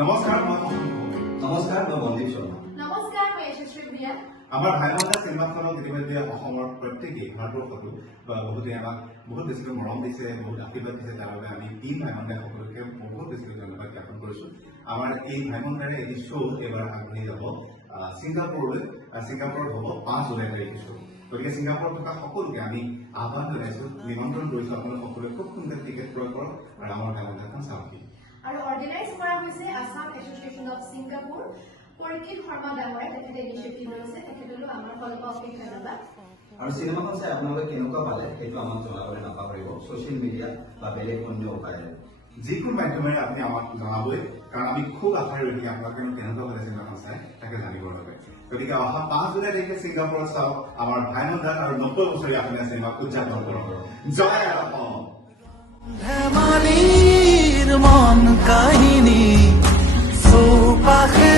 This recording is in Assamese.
নমস্কাৰ নমস্কাৰ মই মনদীপ শৰ্মা। নমস্কাৰ মই যশস্বী ভূঞা। আমাৰ ভাইমন্দা চিনেমাখনক ইতিমধ্যে অসমৰ প্ৰত্যেকেই ভাৰতবৰ্ষতো বহুতে আমাক বহুত বেছিকৈ মৰম দিছে, বহুত আশীৰ্বাদ দিছে। তাৰ বাবে আমি টিম ভাইমন্দাই সকলোকে বহুত বেছিকৈ ধন্যবাদ জ্ঞাপন কৰিছো। আমাৰ এই ভাইমন্দাৰে এটি শ্ব' এইবাৰ আগবাঢ়ি যাব ছিংগাপুৰলৈ। ছিংগাপুৰত হ'ব 5 জুলাই তাৰিখে শ্ব'। গতিকে ছিংগাপুৰত থকা সকলোকে আমি আহ্বান জনাইছো, নিমন্ত্ৰণ কৰিছো আপোনালোক সকলোৱে খুব সোনকালে টিকেট ক্ৰয় কৰক আৰু আমাৰ ভাইমন্দাখন চাওক। আৰু অৰ্গেনাইজ কৰা হৈছে আছাম এছ'চিয়েশ্যন অফ ছিংগাপুৰ। পৰিকীত শৰ্মা ডাঙৰে তেখেতে ইনিচিয়েটিভ লৈছে, তেখেতলৈ আমাৰ ফালৰ পৰা অশেষ ধন্যবাদ। আৰু চিনেমাখন চাই আপোনালোকে কেনেকুৱা পালে সেইটো আমাক জনাবলৈ নাপাহৰিব, ছচিয়েল মিডিয়া বা বেলেগ অন্য উপায়েৰে। যিকোনো মাধ্যমেৰে আপুনি আমাক জনাবই, কাৰণ আমি খুব আশাৰে ৰখি আপোনালোকে কেনেকুৱা পালে চিনেমাখন চাই তাকে জানিবৰ বাবে। গতিকে অহা 5 জুলাই তাৰিখে ছিংগাপুৰত চাওক আমাৰ ভাইমন্দাক আৰু 90 বছৰীয়া অসমীয়া চিনেমাক উদযাপন কৰক। জয় অসম। ধেমালিৰ মন কাহিনী চৌপাশে